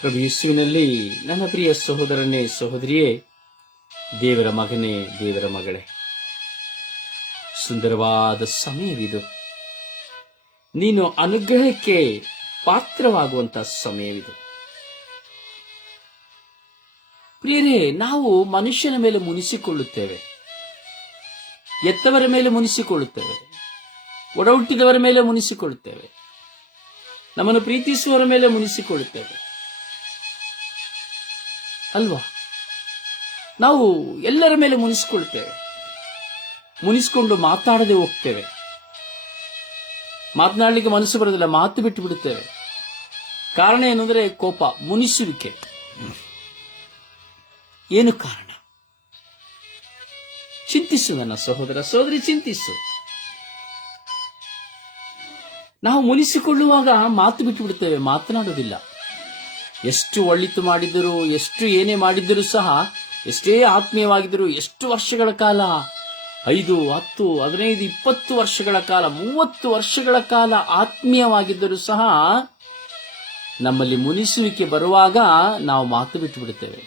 ಪ್ರಭು ನನ್ನ ಪ್ರಿಯ ಸಹೋದರನೇ, ಸಹೋದರಿಯೇ, ದೇವರ ಮಗನೇ, ದೇವರ ಮಗಳೇ, ಸುಂದರವಾದ ಸಮಯವಿದು. ನೀನು ಅನುಗ್ರಹಕ್ಕೆ ಪಾತ್ರವಾಗುವಂತ ಸಮಯವಿದು. ಪ್ರಿಯರೇ, ನಾವು ಮನುಷ್ಯನ ಮೇಲೆ ಮುನಿಸಿಕೊಳ್ಳುತ್ತೇವೆ. ಎತ್ತವರ ಮೇಲೆ ಮುನಿಸಿಕೊಳ್ಳುತ್ತೇವೆ. ಒಡಹುಟ್ಟಿದವರ ಮೇಲೆ ಮುನಿಸಿಕೊಳ್ಳುತ್ತೇವೆ. ನಮ್ಮನ್ನು ಪ್ರೀತಿಸುವವರ ಮೇಲೆ ಮುನಿಸಿಕೊಳ್ಳುತ್ತೇವೆ. ಅಲ್ವಾ? ನಾವು ಎಲ್ಲರ ಮೇಲೆ ಮುನಿಸ್ಕೊಳ್ತೇವೆ. ಮುನಿಸ್ಕೊಂಡು ಮಾತಾಡದೆ ಹೋಗ್ತೇವೆ. ಮಾತನಾಡಲಿಕ್ಕೆ ಮನಸ್ಸು ಬರೋದಿಲ್ಲ, ಮಾತು ಬಿಟ್ಟು ಬಿಡುತ್ತೇವೆ. ಕಾರಣ ಏನಂದ್ರೆ ಕೋಪ, ಮುನಿಸುವಿಕೆ. ಏನು ಕಾರಣ? ಚಿಂತಿಸು ನನ್ನ ಸಹೋದರ ಸಹೋದರಿ, ಚಿಂತಿಸು. ನಾವು ಮುನಿಸಿಕೊಳ್ಳುವಾಗ ಮಾತು ಬಿಟ್ಟು ಬಿಡುತ್ತೇವೆ ಮಾತನಾಡುವುದಿಲ್ಲ ಎಷ್ಟು ಒಳ್ಳಿತು ಮಾಡಿದರೂ, ಎಷ್ಟು ಏನೇ ಮಾಡಿದ್ದರೂ ಸಹ, ಎಷ್ಟೇ ಆತ್ಮೀಯವಾಗಿದ್ದರು ಎಷ್ಟು ವರ್ಷಗಳ ಕಾಲ? ಐದು, ಹತ್ತು, ಹದಿನೈದು, ಇಪ್ಪತ್ತು ವರ್ಷಗಳ ಕಾಲ, ಮೂವತ್ತು ವರ್ಷಗಳ ಕಾಲ ಆತ್ಮೀಯವಾಗಿದ್ದರೂ ಸಹ, ನಮ್ಮಲ್ಲಿ ಮುನಿಸುವಿಕೆ ಬರುವಾಗ ನಾವು ಮಾತು ಬಿಟ್ಟು ಬಿಡುತ್ತೇವೆ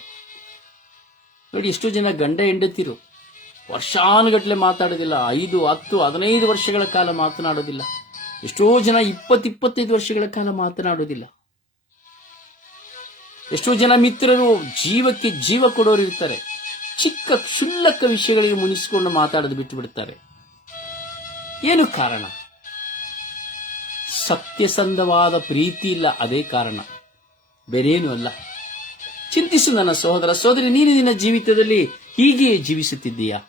ನೋಡಿ, ಎಷ್ಟೋ ಜನ ಗಂಡ ಹೆಂಡತಿರು, ವರ್ಷಾನುಗಟ್ಟಲೆ ಮಾತಾಡೋದಿಲ್ಲ, ಐದು, ಹತ್ತು, ಹದಿನೈದು ವರ್ಷಗಳ ಕಾಲ ಮಾತನಾಡೋದಿಲ್ಲ, ಎಷ್ಟೋ ಜನ ಇಪ್ಪತ್ತು, ಇಪ್ಪತ್ತೈದು ವರ್ಷಗಳ ಕಾಲ ಮಾತನಾಡೋದಿಲ್ಲ. ಎಷ್ಟೋ ಜನ ಮಿತ್ರರು ಜೀವಕ್ಕೆ ಜೀವ ಕೊಡೋರು ಇರ್ತಾರೆ. ಚಿಕ್ಕ ಕ್ಷುಲ್ಲಕ ವಿಷಯಗಳಿಗೆ ಮುನಿಸಿಕೊಂಡು ಮಾತಾಡೋದು ಬಿಟ್ಟು ಬಿಡ್ತಾರೆ. ಏನು ಕಾರಣ? ಸತ್ಯಸಂಧವಾದ ಪ್ರೀತಿ ಇಲ್ಲ, ಅದೇ ಕಾರಣ. ಬೇರೇನು ಅಲ್ಲ. ಚಿಂತಿಸು ನನ್ನ ಸಹೋದರ ಸಹೋದರಿ, ನೀನು ನಿನ್ನ ಜೀವಿತದಲ್ಲಿ ಹೀಗೆ ಜೀವಿಸುತ್ತಿದ್ದೀಯಾ?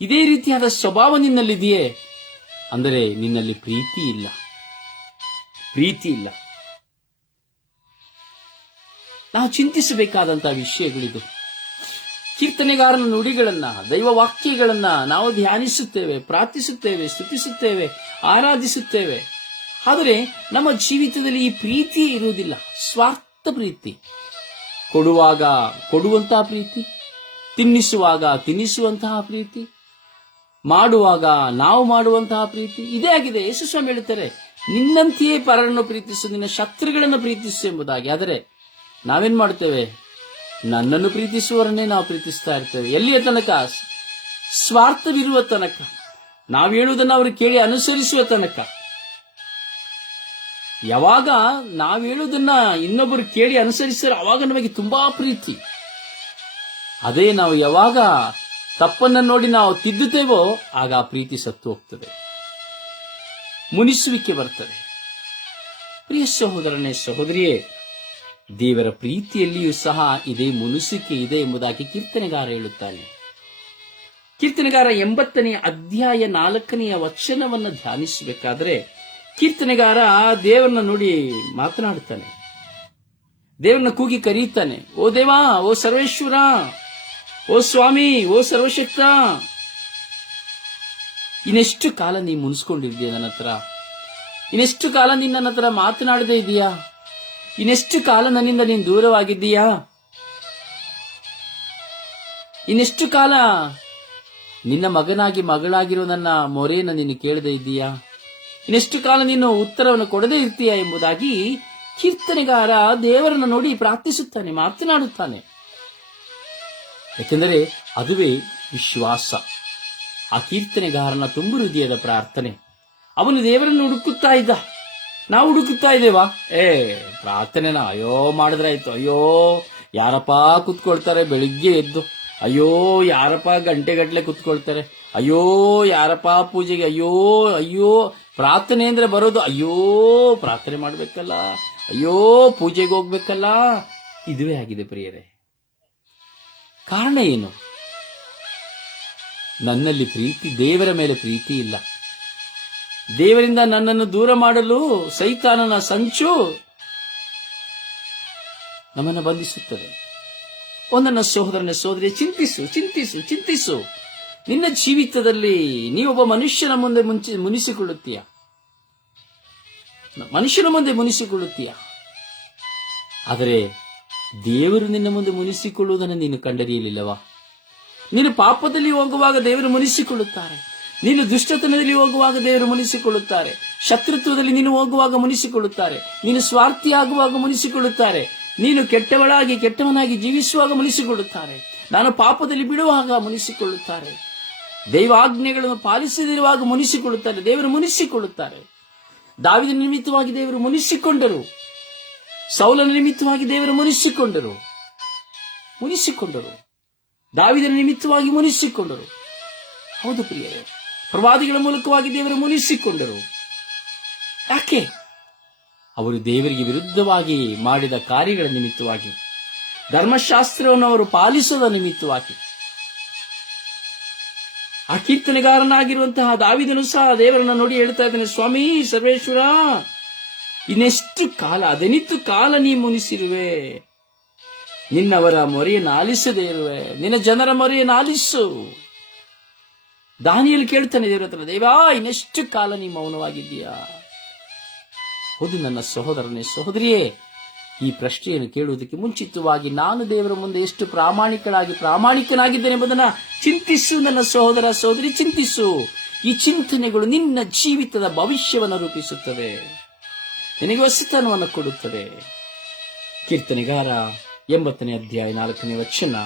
ಇದೇ ರೀತಿಯಾದ ಸ್ವಭಾವ ನಿನ್ನಲ್ಲಿದೆಯೇ? ಅಂದರೆ ನಿನ್ನಲ್ಲಿ ಪ್ರೀತಿ ಇಲ್ಲ. ಪ್ರೀತಿ ಇಲ್ಲ. ನಾವು ಚಿಂತಿಸಬೇಕಾದಂಥ ವಿಷಯಗಳಿದು. ಕೀರ್ತನೆಗಾರನ ನುಡಿಗಳನ್ನ ದೈವ ವಾಕ್ಯಗಳನ್ನ ನಾವು ಧ್ಯಾನಿಸುತ್ತೇವೆ, ಪ್ರಾರ್ಥಿಸುತ್ತೇವೆ, ಸ್ತುತಿಸುತ್ತೇವೆ, ಆರಾಧಿಸುತ್ತೇವೆ. ಆದರೆ ನಮ್ಮ ಜೀವಿತದಲ್ಲಿ ಈ ಪ್ರೀತಿ ಇರುವುದಿಲ್ಲ. ಸ್ವಾರ್ಥ ಪ್ರೀತಿ. ಕೊಡುವಾಗ ಕೊಡುವಂತಹ ಪ್ರೀತಿ, ತಿನ್ನಿಸುವಾಗ ತಿನ್ನಿಸುವಂತಹ ಪ್ರೀತಿ, ಮಾಡುವಾಗ ನಾವು ಮಾಡುವಂತಹ ಪ್ರೀತಿ. ಇದೇ ಆಗಿದೆ. ಯೇಸು ಸ್ವಾಮಿ ಹೇಳುತ್ತಾರೆ, ನಿನ್ನಂತೆಯೇ ಪರರನ್ನು ಪ್ರೀತಿಸು, ನಿನ್ನ ಶತ್ರುಗಳನ್ನು ಪ್ರೀತಿಸು ಎಂಬುದಾಗಿ. ಆದರೆ ನಾವೇನ್ ಮಾಡ್ತೇವೆ? ನನ್ನನ್ನು ಪ್ರೀತಿಸುವವರನ್ನೇ ನಾವು ಪ್ರೀತಿಸ್ತಾ ಇರ್ತೇವೆ. ಎಲ್ಲಿಯ ತನಕ? ಸ್ವಾರ್ಥವಿರುವ ತನಕ. ನಾವು ಹೇಳುವುದನ್ನು ಅವರು ಕೇಳಿ ಅನುಸರಿಸುವ ತನಕ. ಯಾವಾಗ ನಾವು ಹೇಳುವುದನ್ನ ಇನ್ನೊಬ್ಬರು ಕೇಳಿ ಅನುಸರಿಸಿದ್ರೆ ಅವಾಗ ನಮಗೆ ತುಂಬಾ ಪ್ರೀತಿ. ಅದೇ ನಾವು ಯಾವಾಗ ತಪ್ಪನ್ನ ನೋಡಿ ನಾವು ತಿದ್ದುತ್ತೇವೋ ಆಗ ಆ ಪ್ರೀತಿ ಸತ್ತು ಹೋಗ್ತದೆ. ಮುನಿಸುವಿಕೆ ಬರ್ತದೆ. ಪ್ರಿಯ ಸಹೋದರನೇ, ಸಹೋದರಿಯೇ ದೇವರ ಪ್ರೀತಿಯಲ್ಲಿಯೂ ಸಹ ಇದೇ ಮುನಿಸಿಕೆ ಇದೆ ಎಂಬುದಾಗಿ ಕೀರ್ತನೆಗಾರ ಹೇಳುತ್ತಾನೆ. ಕೀರ್ತನೆಗಾರ ಎಂಬತ್ತನೆಯ ಅಧ್ಯಾಯ ನಾಲ್ಕನೆಯ ವಚನವನ್ನು ಧ್ಯಾನಿಸಬೇಕಾದ್ರೆ ಕೀರ್ತನೆಗಾರ ದೇವರನ್ನ ನೋಡಿ ಮಾತನಾಡುತ್ತಾನೆ. ದೇವರನ್ನ ಕೂಗಿ ಕರೀತಾನೆ ಓ ದೇವಾ, ಓ ಸರ್ವೇಶ್ವರ, ಓ ಸ್ವಾಮಿ, ಓ ಸರ್ವಶಕ್ತ, ಇನ್ನೆಷ್ಟು ಕಾಲ ನೀ ಮುನಿಸ್ಕೊಂಡಿದ್ಯಾ ನನ್ನ ಹತ್ರ ಇನ್ನೆಷ್ಟು ಕಾಲ ನೀನ್ ನನ್ನ ಹತ್ರ ಮಾತನಾಡದೇ ಇದೀಯಾ? ಇನ್ನೆಷ್ಟು ಕಾಲ ನನ್ನಿಂದ ನೀನು ದೂರವಾಗಿದ್ದೀಯಾ? ಇನ್ನೆಷ್ಟು ಕಾಲ ನಿನ್ನ ಮಗನಾಗಿ ಮಗಳಾಗಿರೋ ನನ್ನ ಮೊರೆಯನ್ನು ನೀನು ಕೇಳದೇ ಇದ್ದೀಯಾ? ಇನ್ನೆಷ್ಟು ಕಾಲ ನೀನು ಉತ್ತರವನ್ನು ಕೊಡದೇ ಇರ್ತೀಯಾ ಎಂಬುದಾಗಿ ಕೀರ್ತನೆಗಾರ ದೇವರನ್ನು ನೋಡಿ ಪ್ರಾರ್ಥಿಸುತ್ತಾನೆ, ಮಾತನಾಡುತ್ತಾನೆ. ಯಾಕೆಂದರೆ ಅದುವೇ ವಿಶ್ವಾಸ. ಆ ಕೀರ್ತನೆಗಾರನ ತುಂಬು ಹೃದಯದ ಪ್ರಾರ್ಥನೆ. ಅವನು ದೇವರನ್ನು ಹುಡುಕುತ್ತಾ ಇದ್ದ. ನಾವು ಹುಡುಕುತ್ತಾ ಇದ್ದೇವಾ? ಏ ಪ್ರಾರ್ಥನೆನ ಅಯ್ಯೋ, ಮಾಡಿದ್ರೆ ಆಯ್ತು. ಅಯ್ಯೋ, ಯಾರಪ್ಪ ಕುತ್ಕೊಳ್ತಾರೆ ಬೆಳಿಗ್ಗೆ ಎದ್ದು? ಅಯ್ಯೋ, ಯಾರಪ್ಪ ಗಂಟೆಗಟ್ಟಲೆ ಕುತ್ಕೊಳ್ತಾರೆ? ಅಯ್ಯೋ, ಯಾರಪ್ಪ ಪೂಜೆಗೆ? ಅಯ್ಯೋ ಅಯ್ಯೋ, ಪ್ರಾರ್ಥನೆ ಅಂದ್ರೆ ಬರೋದು. ಅಯ್ಯೋ, ಪ್ರಾರ್ಥನೆ ಮಾಡ್ಬೇಕಲ್ಲ. ಅಯ್ಯೋ, ಪೂಜೆಗೆ ಹೋಗ್ಬೇಕಲ್ಲ. ಇದುವೇ ಆಗಿದೆ ಪ್ರಿಯರೇ. ಕಾರಣ ಏನು? ನನ್ನಲ್ಲಿ ಪ್ರೀತಿ, ದೇವರ ಮೇಲೆ ಪ್ರೀತಿ ಇಲ್ಲ. ದೇವರಿಂದ ನನ್ನನ್ನು ದೂರ ಮಾಡಲು ಸೈತಾನನ ಸಂಚು ನಮ್ಮನ್ನು ಬಂಧಿಸುತ್ತದೆ. ಒಂದನ್ನ ಸಹೋದರನ, ಸಹೋದರಿ, ಚಿಂತಿಸು ಚಿಂತಿಸು ಚಿಂತಿಸು. ನಿನ್ನ ಜೀವಿತದಲ್ಲಿ ನೀವೊಬ್ಬ ಮನುಷ್ಯನ ಮುಂದೆ ಮುಂಚೆ ಮುನಿಸಿಕೊಳ್ಳುತ್ತೀಯ? ಮನುಷ್ಯನ ಮುಂದೆ ಮುನಿಸಿಕೊಳ್ಳುತ್ತೀಯ? ಆದರೆ ದೇವರು ನಿನ್ನ ಮುಂದೆ ಮುನಿಸಿಕೊಳ್ಳುವುದನ್ನು ನೀನು ಕಂಡರಿಯಲಿಲ್ಲವಾ? ನೀನು ಪಾಪದಲ್ಲಿ ಹೋಗುವಾಗ ದೇವರು ಮುನಿಸಿಕೊಳ್ಳುತ್ತಾರೆ. ನೀನು ದುಷ್ಟತನದಲ್ಲಿ ಹೋಗುವಾಗ ದೇವರು ಮುನಿಸಿಕೊಳ್ಳುತ್ತಾರೆ. ಶತ್ರುತ್ವದಲ್ಲಿ ನೀನು ಹೋಗುವಾಗ ಮುನಿಸಿಕೊಳ್ಳುತ್ತಾರೆ. ನೀನು ಸ್ವಾರ್ಥಿಯಾಗುವಾಗ ಮುನಿಸಿಕೊಳ್ಳುತ್ತಾರೆ. ನೀನು ಕೆಟ್ಟವಳಾಗಿ, ಕೆಟ್ಟವನಾಗಿ ಜೀವಿಸುವಾಗ ಮುನಿಸಿಕೊಳ್ಳುತ್ತಾರೆ. ನಾನು ಪಾಪದಲ್ಲಿ ಬಿಡುವಾಗ ಮುನಿಸಿಕೊಳ್ಳುತ್ತಾರೆ. ದೈವಾಜ್ಞೆಗಳನ್ನು ಪಾಲಿಸದಿರುವಾಗ ಮುನಿಸಿಕೊಳ್ಳುತ್ತಾರೆ. ದೇವರು ಮುನಿಸಿಕೊಳ್ಳುತ್ತಾರೆ. ದಾವಿದ ನಿಮಿತ್ತವಾಗಿ ದೇವರು ಮುನಿಸಿಕೊಂಡರು. ಸೌಲನ ನಿಮಿತ್ತವಾಗಿ ದೇವರು ಮುನಿಸಿಕೊಂಡರು. ಮುನಿಸಿಕೊಂಡರು. ದಾವಿದನ ನಿಮಿತ್ತವಾಗಿ ಮುನಿಸಿಕೊಂಡರು. ಹೌದು ಪ್ರಿಯರೇ. ಪ್ರವಾದಿಗಳ ಮೂಲಕವಾಗಿ ದೇವರು ಮುನಿಸಿಕೊಂಡರು. ಯಾಕೆ? ಅವರು ದೇವರಿಗೆ ವಿರುದ್ಧವಾಗಿ ಮಾಡಿದ ಕಾರ್ಯಗಳ ನಿಮಿತ್ತವಾಗಿ, ಧರ್ಮಶಾಸ್ತ್ರವನ್ನು ಅವರು ಪಾಲಿಸೋದ ನಿಮಿತ್ತವಾಗಿ. ಆ ಕೀರ್ತನೆಗಾರನಾಗಿರುವಂತಹ ದಾವಿದನು ಸಹ ದೇವರನ್ನ ನೋಡಿ ಹೇಳ್ತಾ ಇದ್ದಾನೆ, ಸ್ವಾಮಿ, ಸರ್ವೇಶ್ವರ, ಇನ್ನೆಷ್ಟು ಕಾಲ, ಅದನಿತ್ತು ಕಾಲ ನೀ ಮುನಿಸಿರುವೆ. ನಿನ್ನವರ ಮೊರೆಯನ್ನು ಆಲಿಸದೇ ಇರುವೆ. ನಿನ್ನ ಜನರ ಮೊರೆಯನ್ನು ಆಲಿಸು ದಾನಿಯಲ್ಲಿ ಕೇಳ್ತಾನೆ ದೇವರ ಹತ್ರ ದೇವಾ ಇನ್ನೆಷ್ಟು ಕಾಲ ನೀ ಮೌನವಾಗಿದ್ದೀಯಾ? ಹೌದು ನನ್ನ ಸಹೋದರನೇ, ಸಹೋದರಿಯೇ, ಈ ಪ್ರಶ್ನೆಯನ್ನು ಕೇಳುವುದಕ್ಕೆ ಮುಂಚಿತವಾಗಿ ನಾನು ದೇವರ ಮುಂದೆ ಎಷ್ಟು ಪ್ರಾಮಾಣಿಕಳಾಗಿ ಪ್ರಾಮಾಣಿಕನಾಗಿದ್ದೇನೆ ಎಂಬುದನ್ನ ಚಿಂತಿಸು ನನ್ನ ಸಹೋದರ, ಸಹೋದರಿ, ಚಿಂತಿಸು. ಈ ಚಿಂತನೆಗಳು ನಿನ್ನ ಜೀವಿತದ ಭವಿಷ್ಯವನ್ನು ರೂಪಿಸುತ್ತವೆ. ನಿನಗೆ ಹೊಸತನವನ್ನು ಕೊಡುತ್ತದೆ ಕೀರ್ತನೆಗಾರ ಎಂಬತ್ತನೇ ಅಧ್ಯಾಯ ನಾಲ್ಕನೇ ವಚನ.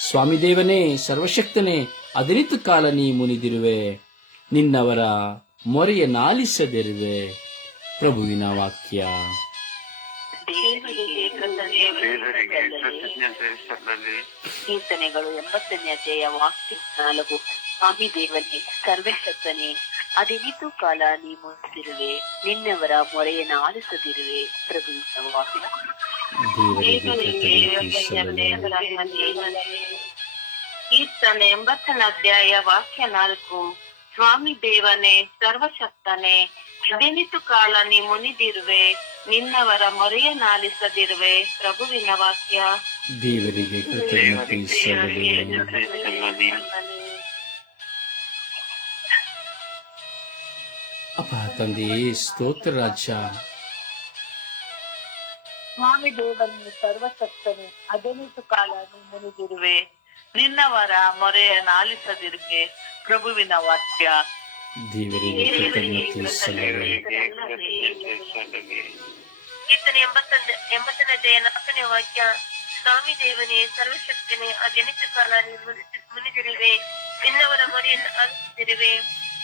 ಸ್ವಾಮಿ ದೇವನೇ ಸರ್ವಶಕ್ತನೇ ಅದರಿತು ಕಾಲ ನೀ ಮುನಿದಿರುವೆ. ನಿನ್ನವರ ಮೊರೆಯ ನಾಲಿಸದಿರುವೆ. ಪ್ರಭುವಿನ ವಾಕ್ಯ. ಕೀರ್ತನೆಗಳು ಎಂಬತ್ತನೇ ಅಧ್ಯಾಯ ವಾಕ್ಯ ನಾಲ್ಕು. ಸ್ವಾಮಿ ದೇವನೇ ಸರ್ವಶಕ್ತನೇ ಅದೆನಿತು ಕಾಲ ನೀ ಮುಗಿಸಿರುವೆ ನಿನ್ನವರ ಮೊರೆಯನ್ನು ಆಲಿಸದಿರುವೆ ಪ್ರಭುವಿನ ವಾಕ್ಯ. ದೇವರಿಗೆ. ಕೀರ್ತನೆ ಎಂಬತ್ತನ ಅಧ್ಯಾಯ ವಾಕ್ಯ ನಾಲ್ಕು. ಸ್ವಾಮಿ ದೇವನೇ ಸರ್ವಶಕ್ತನೆ ಹದಿನಿತು ಕಾಲ ನೀ ಮುನಿದಿರುವೆ ನಿನ್ನವರ ಮೊರೆಯ ನಾಲಿಸದಿರುವೆ ಪ್ರಭುವಿನ ವಾಕ್ಯ. ದೇವರಿಗೆ ಅಪ್ಪ ತಂದೆಯೇ ಸ್ತೋತ್ರ ರಾಜ ಸ್ವಾಮಿ ದೇವನು ಸರ್ವಶಕ್ತನು ಅದನಿಸು ಕಾಲ ನೀ ಮುನಿದಿರುವೆ ನಿನ್ನವರ ಮೊರೆಯ ಮೊರೆಯನ್ನಾಲಿಸದಿರುವೆ ಪ್ರಭುವಿನ ವಾಕ್ಯ ಕೀರ್ತನೆ ಎಂಬತ್ತನೇ ಎಂಬತ್ತನೇ ಅಧ್ಯಾಯ ನಾಲ್ಕನೇ ವಾಕ್ಯ ಸ್ವಾಮಿ ದೇವನೇ ಸರ್ವಶಕ್ತನೇ ಅದೆನಿತ ಕಾಲ ಮುನಿದಿರುವೆ ನಿನ್ನವರ ಮೊರೆಯನ್ನು ಆಲಿಸುತ್ತಿರುವೆ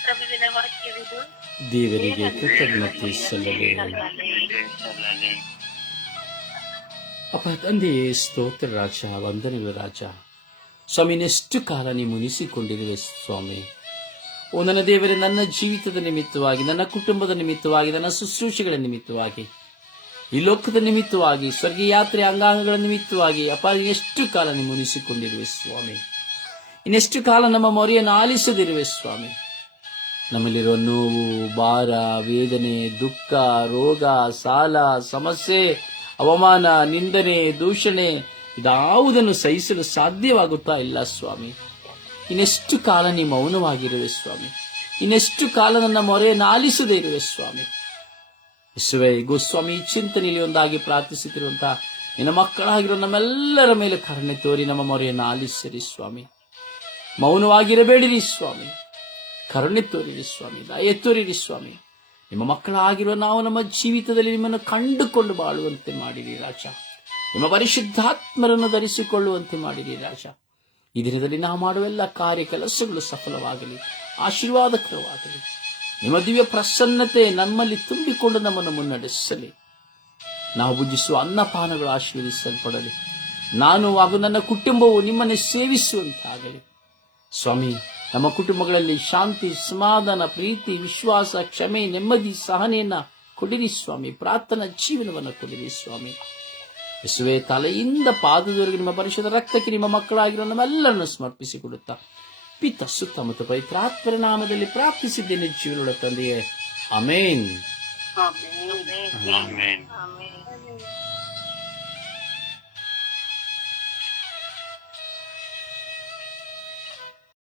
ಪ್ರಭುವಿನ ವಾಕ್ಯವಿದು ದೇವರಿಗೆ ಕೃತಜ್ಞತೆ ಸಲ್ಲಲಿ ಸಲ್ಲಲಿ ಅಪ್ಪ ತಂದೆ ಸ್ತೋತ್ರ ರಾಜ ವಂದನೆಗಳು ರಾಜ ಸ್ವಾಮಿ ಇನ್ನೆಷ್ಟು ಕಾಲ ನೀ ಮುನಿಸಿಕೊಂಡಿರುವೆ ಸ್ವಾಮಿ ಓ ನನ್ನ ದೇವರೇ ನನ್ನ ಜೀವಿತದ ನಿಮಿತ್ತವಾಗಿ ನನ್ನ ಕುಟುಂಬದ ನಿಮಿತ್ತವಾಗಿ ನನ್ನ ಶುಶ್ರೂಷೆಗಳ ನಿಮಿತ್ತವಾಗಿ ಈ ಲೋಕದ ನಿಮಿತ್ತವಾಗಿ ಸ್ವರ್ಗೀಯ ಯಾತ್ರೆ ಅಂಗಾಂಗಗಳ ನಿಮಿತ್ತವಾಗಿ ಅಪ್ಪ ಎಷ್ಟು ಕಾಲ ನೀ ಮುನಿಸಿಕೊಂಡಿರುವೆ ಸ್ವಾಮಿ ಇನ್ನೆಷ್ಟು ಕಾಲ ನಮ್ಮ ಮೊರೆಯನ್ನು ಆಲಿಸದಿರುವೆ ಸ್ವಾಮಿ ನಮ್ಮಲ್ಲಿರುವ ನೋವು ಭಾರ ವೇದನೆ ದುಃಖ ರೋಗ ಸಾಲ ಸಮಸ್ಯೆ ಅವಮಾನ, ನಿಂದನೆ, ದೂಷಣೆ ಇದಾವುದನ್ನು ಸಹಿಸಲು ಸಾಧ್ಯವಾಗುತ್ತಾ ಇಲ್ಲ ಸ್ವಾಮಿ. ಇನ್ನೆಷ್ಟು ಕಾಲ ನೀ ಮೌನವಾಗಿರುವೆ ಸ್ವಾಮಿ. ಇನ್ನೆಷ್ಟು ಕಾಲ ನನ್ನ ಮೊರೆ ನಾಲಿಸದೇ ಇರುವೆ ಸ್ವಾಮಿ. ಯಶುವೆ ಗೋಸ್ವಾಮಿ ಚಿಂತನೆಯಲ್ಲಿ ಒಂದಾಗಿ ಪ್ರಾರ್ಥಿಸುತ್ತಿರುವಂತಹ ನಿನ್ನ ಮಕ್ಕಳಾಗಿರೋ ನಮ್ಮೆಲ್ಲರ ಮೇಲೆ ಕರುಣೆ ತೋರಿ ನಮ್ಮ ಮೊರೆಯನ್ನು ಆಲಿಸಿರಿ ಸ್ವಾಮಿ. ಮೌನವಾಗಿರಬೇಡಿರಿ ಸ್ವಾಮಿ. ಕರುಣೆ ತೋರಿರಿ ಸ್ವಾಮಿ, ದಯೆ ತೋರಿರಿ ಸ್ವಾಮಿ. ನಿಮ್ಮ ಮಕ್ಕಳಾಗಿರುವ ನಾವು ನಮ್ಮ ಜೀವಿತದಲ್ಲಿ ನಿಮ್ಮನ್ನು ಕಂಡುಕೊಂಡು ಬಾಳುವಂತೆ ಮಾಡಿರಿ ರಾಜ. ನಿಮ್ಮ ಪರಿಶುದ್ಧಾತ್ಮರನ್ನು ಧರಿಸಿಕೊಳ್ಳುವಂತೆ ಮಾಡಿರಿ ರಾಜ. ಈ ದಿನದಲ್ಲಿ ನಾವು ಮಾಡುವ ಎಲ್ಲ ಕಾರ್ಯ ಕೆಲಸಗಳು ಸಫಲವಾಗಲಿ, ಆಶೀರ್ವಾದಕರವಾಗಲಿ. ನಿಮ್ಮ ದಿವ್ಯ ಪ್ರಸನ್ನತೆ ನಮ್ಮಲ್ಲಿ ತುಂಬಿಕೊಂಡು ನಮ್ಮನ್ನು ಮುನ್ನಡೆಸಲಿ. ನಾವು ಭುಜಿಸುವ ಅನ್ನಪಾನಗಳು ಆಶೀರ್ವದಿಸಲ್ಪಡಲಿ. ನಾನು ಹಾಗೂ ನನ್ನ ಕುಟುಂಬವು ನಿಮ್ಮನ್ನು ಸೇವಿಸುವಂತಾಗಲಿ. ಸ್ವಾಮಿ ನಮ್ಮ ಕುಟುಂಬಗಳಲ್ಲಿ ಶಾಂತಿ ಸಮಾಧಾನ ಪ್ರೀತಿ ವಿಶ್ವಾಸ ಕ್ಷಮೆ ನೆಮ್ಮದಿ ಸಹನೆಯನ್ನ ಕೊಡಿರಿ ಸ್ವಾಮಿ. ಪ್ರಾರ್ಥನಾ ಜೀವನವನ್ನು ಕೊಡಿರಿ ಸ್ವಾಮಿ. ಯಸುವೆ ತಲೆಯಿಂದ ಪಾದದವರೆಗೆ ನಿಮ್ಮ ಪರಿಷದ ರಕ್ತಕ್ಕೆ ನಿಮ್ಮ ಮಕ್ಕಳಾಗಿರೋ ನಮ್ಮೆಲ್ಲರನ್ನು ಸಮರ್ಪಿಸಿಕೊಡುತ್ತಾ ಪಿತ ಸುತ್ತ ಮತ್ತು ಪವಿತ್ರಾತ್ಮರ ನಾಮದಲ್ಲಿ ಪ್ರಾರ್ಥಿಸಿದ್ದೇನೆ ಜೀವನದ ತಂದೆಯೇ. Amen amen. ಆಮೆನ್. ಆಮೆನ್.